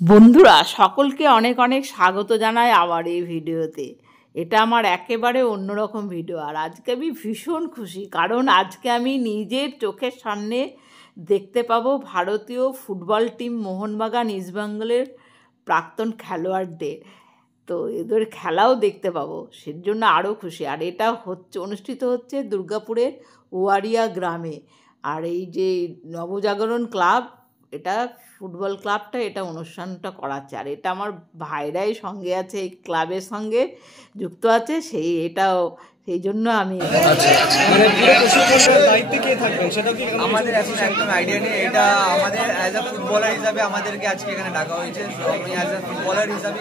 বন্ধুরা সকলকে অনেক অনেক স্বাগত জানাই আমার এই ভিডিওতে। এটা আমার একেবারে অন্যরকম ভিডিও, আর আজকে আমি ভীষণ খুশি, কারণ আজকে আমি নিজের চোখের সামনে দেখতে পাবো ভারতীয় ফুটবল টিম মোহনবাগান ইস্টবেঙ্গলের প্রাক্তন খেলোয়াড়দের। তো এদের খেলাও দেখতে পাবো, সেজন্য আরও খুশি। আর এটা অনুষ্ঠিত হচ্ছে দুর্গাপুরের ওয়ারিয়া গ্রামে। আর এই যে নবজাগরণ ক্লাব, এটা ফুটবল ক্লাবটা এটা অনুষ্ঠানটা করাচ্ছে, আর এটা আমার ভাইরাই সঙ্গে আছে, এই ক্লাবের সঙ্গে যুক্ত আছে, সেই জন্য আমি আমাদের এখন একদম আইডিয়া নেই। এটা আমাদের অ্যাজ আ ফুটবলার হিসাবে আমাদেরকে আজকে এখানে ডাকা হয়েছে। আমি অ্যাজ আ ফুটবলার হিসাবে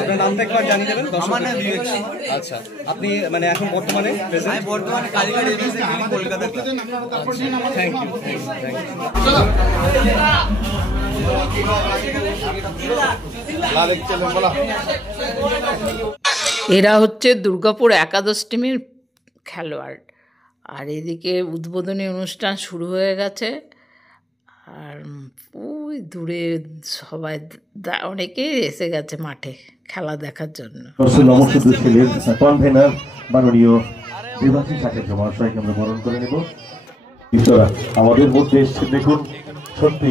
আপনার নামটা একবার জানিয়ে দেবেন। আমার নাম বিবেক। আচ্ছা, আপনি মানে এখন বর্তমানে Kalighat ABC Kolkata. Thank you. এরা হচ্ছে দুর্গাপুর একাদশ টিমের খেলোয়াড়। আর এদিকে উদ্বোধনী অনুষ্ঠান শুরু হয়ে গেছে, আর ওই দূরে সবাই অনেকেই এসে গেছে মাঠে খেলা দেখার জন্য। আমরা বরণ করে নেব। আমাদের মধ্যে এসছে, দেখুন সত্যি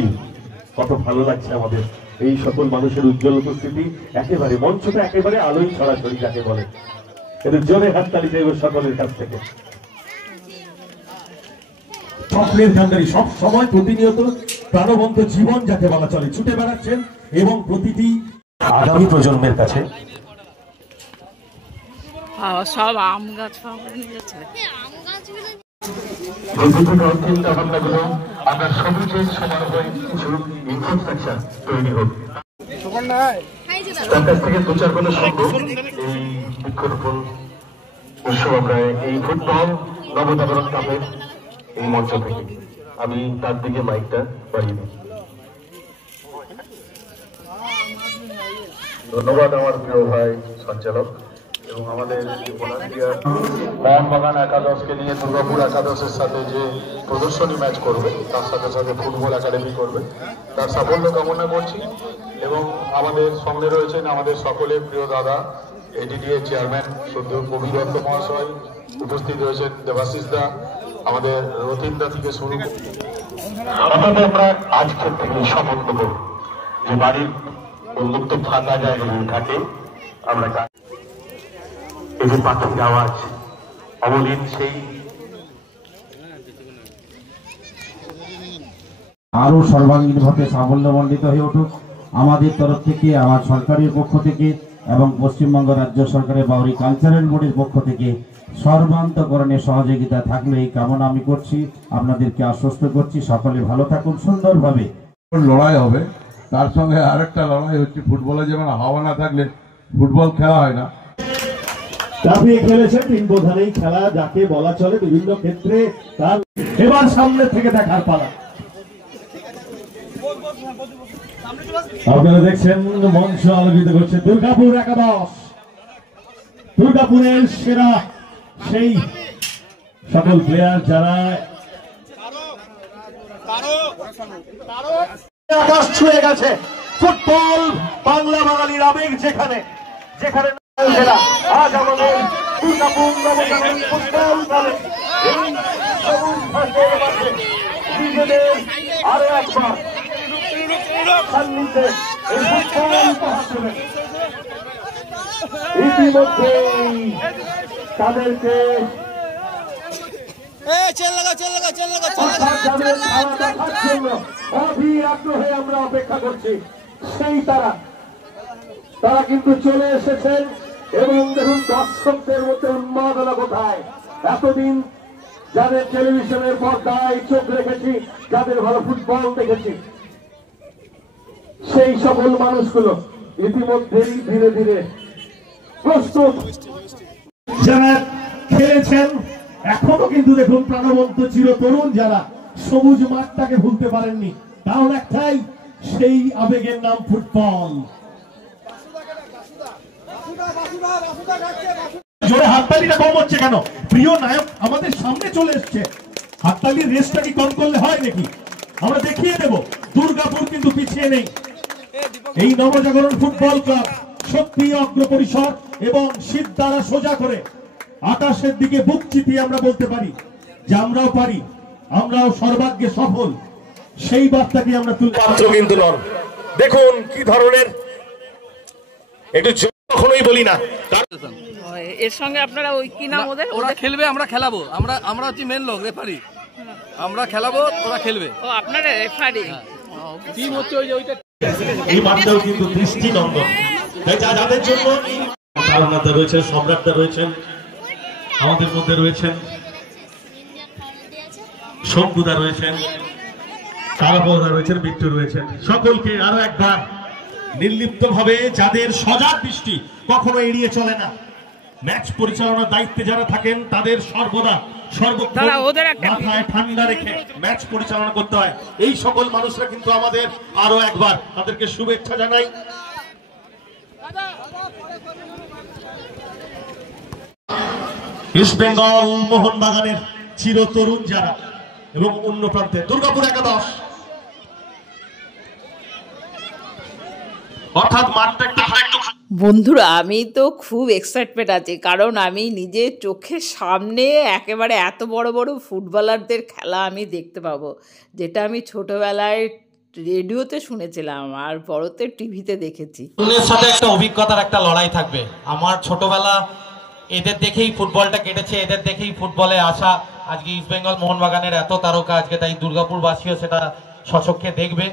কত ভালো লাগছে আমাদের এই সকল মানুষের উজ্জ্বল উপস্থিতি। একেবারে মঞ্চটা একেবারে আলোই ছড়াছড়ি যাকে বলে। এদের জোরে হাততালি চাইব সকলের কাছ থেকে। স্বপ্নের কান্ডারি সব সময় প্রতিনিয়ত প্রাণবন্ত জীবন যাকে বলা চলে ছুটে বেড়াচ্ছেন, এবং প্রতিটি আগামী প্রজন্মের কাছে সব আম গাছ চিন্তা ভাবনাগুলো আমরা সবুজের সমানভাবে কিছু ইনফ্রাস্ট্রাকচার তৈরি হোক। তার কাছ থেকে দু চার কোনো সংখ্যক এই বৃক্ষরোপণ উৎসব আমরা এই ফুটবল নবজাগরণ ক্লাবের এই মঞ্চ থেকে আমি তার দিকে মাইকটা বাড়িয়ে দিই। ধন্যবাদ আমার প্রিয় ভাই সঞ্চালক এবং আমাদের মোহনবাগান একাদশকে নিয়ে দুর্গাপুর একাদশের সাথে যে প্রদর্শনী ম্যাচ করবে, তার সাথে সাথে ফুটবল একাডেমি করবে, তার সাফল্য কামনা করছি। এবং আমাদের সঙ্গে রয়েছেন আমাদের সকলের প্রিয় দাদা এডিডিএ চেয়ারম্যান শ্রদ্ধেয় কবির দত্ত মহাশয়, উপস্থিত রয়েছেন দেবাশিস দা, আমাদের রতিন দা থেকে শুরু। আমাদের আমরা আজকের থেকে শপথ নেব যে বাড়ির উন্মুক্ত ফাঁকা জায়গায় থাকে আমরা এই যে পাখির আওয়াজ অবলীন সেই আরো সর্বাঙ্গীনভাবে সাফল্যমণ্ডিত হয়ে উঠুক। আমাদের তরফ থেকে, আমার সরকারের পক্ষ থেকে এবং পশ্চিমবঙ্গ রাজ্য সরকারের বাউরি কালচারাল বোর্ডের পক্ষ থেকে সর্বান্তকরণের সহযোগিতা থাকলে এই কামনা আমি করছি। আপনাদেরকে আশ্বস্ত করছি সকলে ভালো থাকুন, সুন্দরভাবে লড়াই হবে। তার সঙ্গে আরেকটা লড়াই হচ্ছে ফুটবলে যেমন হাওয়া না থাকলে ফুটবল খেলা হয় না। আপনি খেলেছেন তিন প্রধানেই খেলা যাকে বলা চলে বিভিন্ন ক্ষেত্রে, তার এবার সামনে থেকে দেখার পালা। আপনারা দেখছেন মঞ্চ আলোকিত করছে দুর্গাপুর একাদশ, দুর্গাপুরের সেরা সেই সকল প্লেয়ার যারা আকাশ ছুঁয়ে গেছে। ফুটবল বাংলা বাঙালির আবেগ, যেখানে যেখানে আজ আমাদের দুর্গাপুর নবজাগরণ ফুটবল দলে নিজেদের আরো একবার সান্নিধ্যে এই ফুটবল মহাসনে ইতিমধ্যেই তাদেরকে আগ্রহে আমরা অপেক্ষা করছি। সেই তারা কিন্তু চলে এসেছেন, এবং দেখুন দর্শকদের মধ্যে উন্মাদনা কোথায়। এতদিন যাদের টেলিভিশনের পর্দায় চোখ রেখেছি, যাদের ভালো ফুটবল দেখেছি, সেই সকল মানুষগুলো ইতিমধ্যেই ধীরে ধীরে প্রস্তুত। যারা খেলেছেন এখনো কিন্তু দেখুন প্রাণবন্ত চিরতরুণ যারা সবুজ মাঠটাকে ভুলতে পারেননি, কারণ একটাই, সেই আবেগের নাম ফুটবল। জোরে হাততালিটা কম হচ্ছে কেন? প্রিয় নায়ক আমাদের সামনে চলে এসছে, হাততালির রেসটা কি কম করলে হয় নাকি? আমরা দেখিয়ে দেব দুর্গাপুর কিন্তু পিছিয়ে নেই। এই নবজাগরণ ফুটবল ক্লাব শক্তি অগ্রপরিসর এবং শীত দ্বারা সোজা করে আকাশের দিকে বুক চিতিয়ে আমরা বলতে পারি যে আমরাও পারি, আমরাও সর্বাগ্যে সফল। সেই বার্তাকে আমরা পাত্র কিন্তু নন। দেখুন কি ধরনের, একটু কখনোই বলি না এর সঙ্গে আপনারা ওই কি নাম ওদের, ওরা খেলবে আমরা খেলাবো, আমরা হচ্ছে মেন লোক রেফারি, আমরা খেলাবো ওরা খেলবে। ও আপনারা রেফারি টিম হচ্ছে ওই যে ওইটা। এই মাঠটাও কিন্তু দৃষ্টিনন্দন, তাই যাদের জন্য তারনাদা রয়েছেন, সম্রাটদা রয়েছেন, আমাদের মধ্যে রয়েছেন শঙ্কুদা রয়েছেন, তারাপদা রয়েছেন, বিট্টু রয়েছেন, সকলকে আরো একবার নির্লিপ্ত ভাবে, যাদের সজাগ দৃষ্টি কখনো এড়িয়ে চলে না, ম্যাচ পরিচালনার দায়িত্বে যারা থাকেন তাদের সর্বদা সর্বক্ষণ মাথায় ঠান্ডা রেখে ম্যাচ পরিচালনা করতে হয়। এই সকল মানুষরা কিন্তু আমাদের আরো একবার তাদেরকে শুভেচ্ছা জানাই। ইস্ট বেঙ্গল মোহনবাগানের চিরতরুণ যারা এবং অন্য প্রান্তে দুর্গাপুর একাদশ, অর্থাৎ মাঠটা একটু। বন্ধুরা আমি তো খুব এক্সাইটমেন্ট আছে, কারণ আমি নিজের চোখের সামনে একেবারে এত বড় বড় ফুটবলারদের খেলা আমি দেখতে পাবো, যেটা আমি ছোটবেলায় রেডিওতে শুনেছিলাম আর বড়তে টিভিতে দেখেছি। অন্যের সাথে একটা অভিজ্ঞতার একটা লড়াই থাকবে। আমার ছোটবেলা এদের দেখেই ফুটবলটা কেটেছে, এদের দেখেই ফুটবলে আসা। আজকে ইস্ট বেঙ্গল মোহনবাগানের এত তারকা আজকে, তাই দুর্গাপুরবাসীও সেটা স্বচক্ষে দেখবে।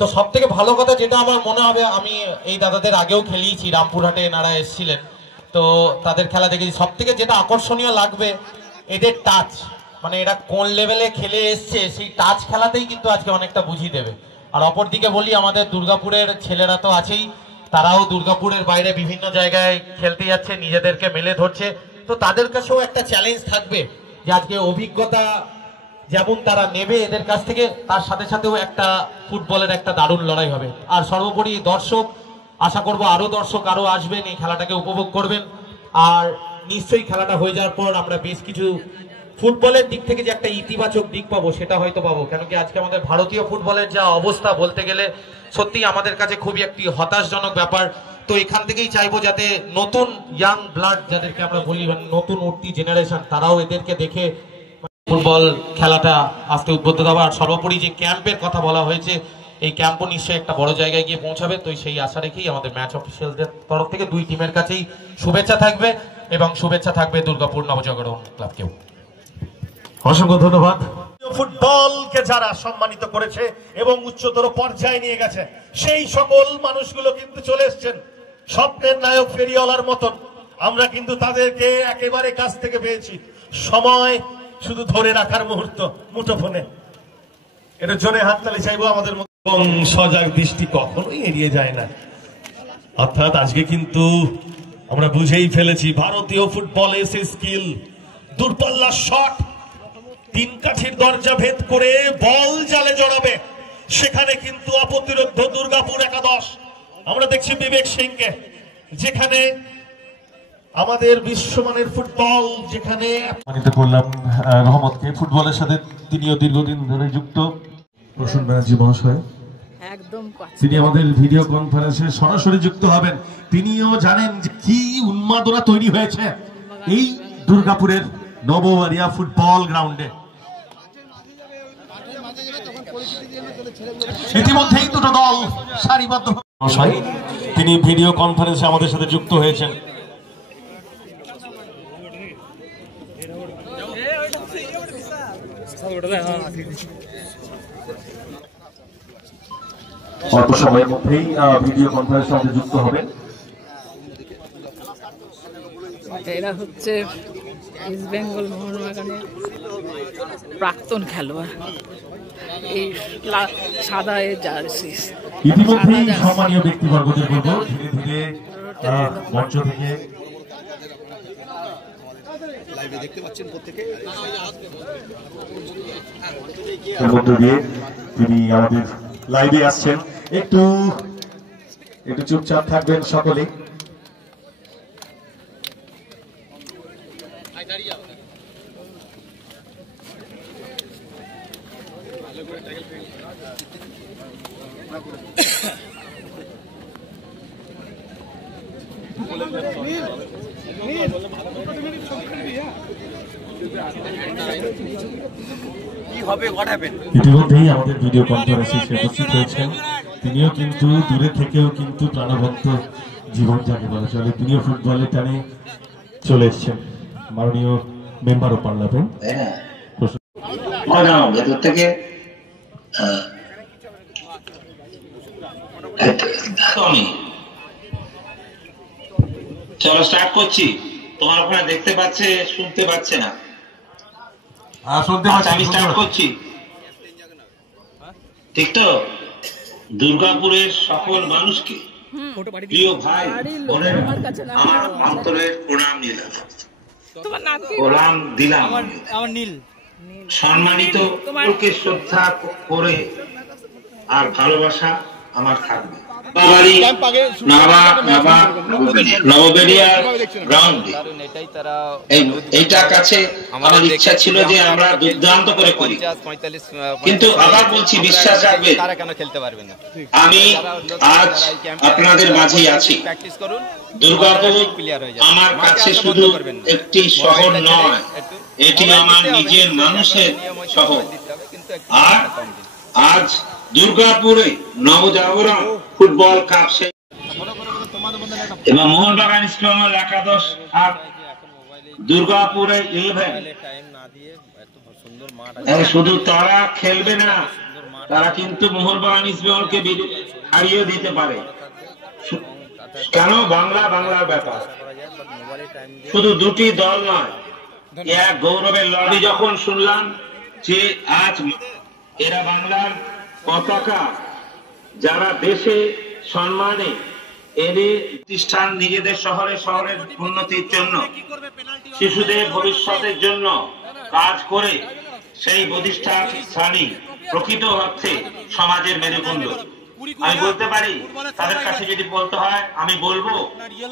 তো সব থেকে ভালো কথা যেটা আমার মনে হবে, আমি এই দাদাদের আগেও খেলিয়েছি, রামপুরহাটে এনারা এসেছিলেন, তো তাদের খেলা দেখেছি। সব থেকে যেটা আকর্ষণীয় লাগবে এদের টাচ, মানে এরা কোন লেভেলে খেলে এসছে সেই টাচ খেলাতেই কিন্তু আজকে অনেকটা বুঝিয়ে দেবে। আর অপরদিকে বলি, আমাদের দুর্গাপুরের ছেলেরা তো আছেই, তারাও দুর্গাপুরের বাইরে বিভিন্ন জায়গায় খেলতে যাচ্ছে, নিজেদেরকে মেলে ধরছে। তো তাদের কাছেও একটা চ্যালেঞ্জ থাকবে যে আজকে অভিজ্ঞতা যেমন তারা নেবে এদের কাছ থেকে, তার সাথে সাথেও একটা ফুটবলের একটা দারুণ লড়াই হবে। আর সর্বোপরি দর্শক, আশা করব আরো দর্শক আরো আসবেন, এই খেলাটাকে উপভোগ করবেন। আর নিশ্চয়ই খেলাটা হয়ে যাওয়ার পর আমরা বেশ কিছু ফুটবলের দিক থেকে যে একটা ইতিবাচক দিক পাবো সেটা হয়তো পাবো। কেন কি আজকে আমাদের ভারতীয় ফুটবলের যা অবস্থা, বলতে গেলে সত্যি আমাদের কাছে খুবই একটি হতাশজনক ব্যাপার। তো এখান থেকেই চাইবো যাতে নতুন ইয়াং ব্লাড, যাদেরকে আমরা বলি নতুন উঠতি জেনারেশন, তারাও এদেরকে দেখে ফুটবল খেলাটা আস্তে উদ্বুদ্ধ হবে। আর সর্বোপরি যে ক্যাম্পের কথা বলা হয়েছে, এই ক্যাম্পও নিশ্চয়ই একটা বড় জায়গায় গিয়ে পৌঁছাবে। তো সেই আশা রেখেই আমাদের ম্যাচ অফিসিয়ালদের তরফ থেকে দুই টিমের কাছেই শুভেচ্ছা থাকবে, এবং শুভেচ্ছা থাকবে দুর্গাপুর নবজাগরণ ক্লাবকেও। অসংখ্য ধন্যবাদ। ফুটবলকে যারা সম্মানিত করেছে এবং উচ্চতর পর্যায়ে নিয়ে গেছে, সেই সকল মানুষগুলো কিন্তু চলে এসছেন স্বপ্নের নায়ক ফেরিওয়ালার মতন। আমরা কিন্তু তাদেরকে একেবারে কাছ থেকে পেয়েছি। সময় শুধু ধরে রাখার মুহূর্ত মুঠোফোনে, এটার জন্য হাততালি চাইবো আমাদের মধ্যে। এবং সজাগ দৃষ্টি কখনোই এড়িয়ে যায় না। অর্থাৎ আজকে কিন্তু আমরা বুঝেই ফেলেছি ভারতীয় ফুটবলে সেই স্কিল, দূরপাল্লার শট, তিন কাঠির দরজা ভেদ করে বল জালে জড়াবে, সেখানে কিন্তু অপ্রতিরোধ্য দুর্গাপুর একাদশ। আমরা দেখছি বিবেক সিংকে, যেখানে আমাদের বিশ্বমানের ফুটবল, যেখানে সম্মানিত করলাম রহমতকে, ফুটবলের সাথে তিনিও দীর্ঘদিন ধরে যুক্ত। প্রসন্ন ব্যানার্জি মহাশয় একদম, তিনি আমাদের ভিডিও কনফারেন্সে সরাসরি যুক্ত হবেন। তিনিও জানেন যে কি উন্মাদনা তৈরি হয়েছে এই দুর্গাপুরের নববাড়িয়া ফুটবল গ্রাউন্ডে। ইতিমধ্যেই দুটো দল সারিবদ্ধ মহাশয়, তিনি ভিডিও কনফারেন্সে আমাদের সাথে যুক্ত হয়েছেন। অল্প সময়ের মধ্যেই ভিডিও কনফারেন্সে আমাদের যুক্ত হবেন। এরা হচ্ছে ইস্ট বেঙ্গল মোহনবাগানের প্রাক্তন খেলোয়াড়, এই সাদা জার্সি। ইতিমধ্যেই সম্মানীয় ব্যক্তিবর্গদের বলবো ধীরে ধীরে মঞ্চ থেকে দেখতে পাচ্ছেন প্রত্যেকে তিনি আমাদের লাইভে আসছেন। একটু চুপচাপ থাকবেন সকলে। ইতিমধ্যেই আমাদের ভিডিও কনফারেন্সে উপস্থিত হয়েছেন, তিনিও কিন্তু দূরে থেকেও কিন্তু প্রাণবন্ত জীবন যাকে বলা চলে, তিনিও ফুটবলের টানে চলে এসছেন। মাননীয় মেম্বার অফ পার্লামেন্ট ভেতর থেকে আমি চলো স্টার্ট করছি। তোমার ওখানে দেখতে পাচ্ছে, শুনতে পাচ্ছে না? আমি স্টার্ট করছি, ঠিক তো? দুর্গাপুরের সকল মানুষকে, প্রিয় ভাই বোনের, আমার অন্তরের প্রণাম দিলাম, প্রণাম দিলাম। সম্মানিত সকলকে শ্রদ্ধা করে আর ভালোবাসা আমার থাকবে। এইটার কাছে আমার ইচ্ছা ছিল যে আমরা দুর্দান্ত করে করি, কিন্তু আবার বলছি বিশ্বাস রাখবে আমি আজ আপনাদের মাঝেই আছি। দুর্গাপুর আমার কাছে শুধু একটি শহর নয়, এটি আমার নিজের মানুষের শহর। আর আজ দুর্গাপুরে নবজাগরণ ফুটবল কাপ এবং মোহনবাগান ইস্টবেঙ্গল একাদশ আর দুর্গাপুরে 11 শুধু তারা খেলবে না, তারা কিন্তু মোহনবাগান ইস্টবেঙ্গলকে হারিয়ে দিতে পারে। কেন? বাংলার ব্যাপার, শুধু দুটি দল নয়, এক গৌরবের লড়াই। যখন শুনলাম যে আজ এরা বাংলার পতাকা যারা দেশে সম্মানে এনে প্রতিষ্ঠান, নিজেদের শহরের উন্নতির জন্য, শিশুদের ভবিষ্যতের জন্য কাজ করে সেই প্রতিষ্ঠানই প্রকৃত অর্থে সমাজের মেরুদণ্ড। আমি বলতে পারি, তাদের কাছে যদি বলতে হয় আমি বলবো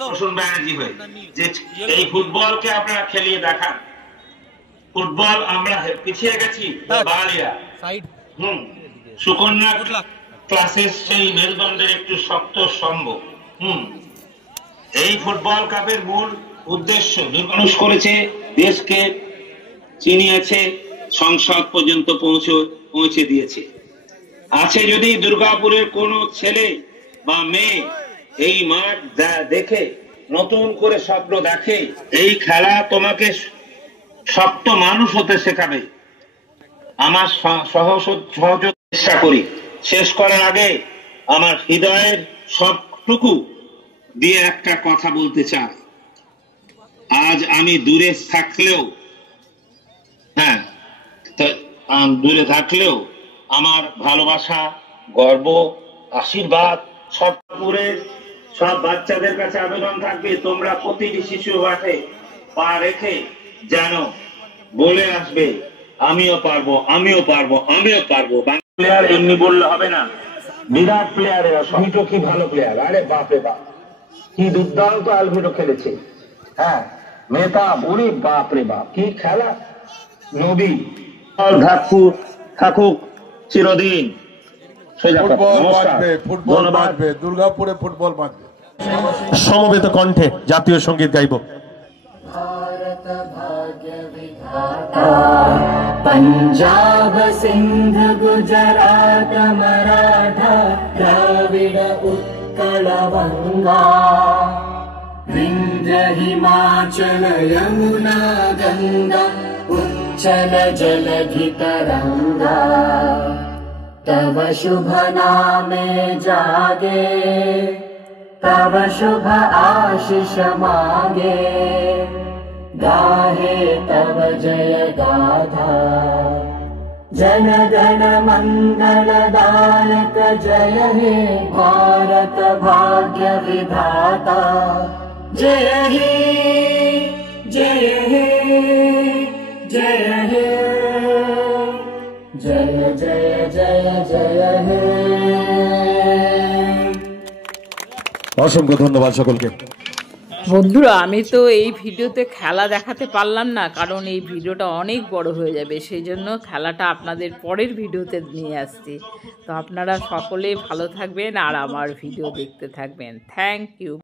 প্রসূন ব্যানার্জি হয়ে, যে এই ফুটবলকে আপনারা খেলিয়ে দেখান। ফুটবল আমরা পিছিয়ে গেছি বাঙালিরা। সুকন্যা ক্লাসের সেই মেরুদণ্ডের একটু শক্ত স্তম্ভ। এই ফুটবল কাপের মূল উদ্দেশ্য মানুষ করেছে, দেশকে চিনিয়েছে, সংসদ পর্যন্ত পৌঁছে দিয়েছে। আছে যদি দুর্গাপুরের কোন ছেলে বা মেয়ে এই মাঠ দেখে নতুন করে স্বপ্ন দেখে, এই খেলা তোমাকে শক্ত মানুষ হতে শেখাবে। আমার সহযোগ চেষ্টা করি। শেষ করার আগে আমার হৃদয়ের সবটুকু দিয়ে একটা কথা বলতে চাই। আজ আমি দূরে থাকলেও, দূরে থাকলেও আমার ভালোবাসা, গর্ব, আশীর্বাদ সবপুরের সব বাচ্চাদের কাছে আবেদন থাকবে, তোমরা প্রতিটি শিশু মাঠে পা রেখে যেন বলে আসবে আমিও পারবো, আমিও পারবো, আমিও পারবো। প্লেয়ার এমনি বললে হবে না, বিরাট প্লেয়ার এরা, সবই কি ভালো প্লেয়ার। আরে বাপরে বাপ, কি দুর্দান্ত আলভিটো খেলেছে। হ্যাঁ, মেটা বুড়ি, বাপরে বাপ কি খেলা। নবী থাকুক চিরদিন। ফুটবল বাঁচবে, দুর্গাপুরে ফুটবল বাঁচবে। সমবেত কণ্ঠে জাতীয় সঙ্গীত গাইব। पंजाब सिंध गुजरात मराठा द्राविड उत्कल बंगा विंध्य हिमाचल यमुना गंगा उच्चल जलधि तरंगा तव शुभ नामे जागे तव शुभ आशीष मांगे गाहे तव जय गाथा जन गण मंगल दायक जय हे भारत भाग्य विधाता जय हे जय हे जय हे जय जय जय जय हे। অসংখ্য ধন্যবাদ সকলকে। বন্ধুরা, আমি তো এই ভিডিওতে খেলা দেখাতে পারলাম না, কারণ এই ভিডিওটা অনেক বড় হয়ে যাবে, সেই জন্য খেলাটা আপনাদের পরের ভিডিওতে নিয়ে আসছি। তো আপনারা সকলে ভালো থাকবেন আর আমার ভিডিও দেখতে থাকবেন। Thank you.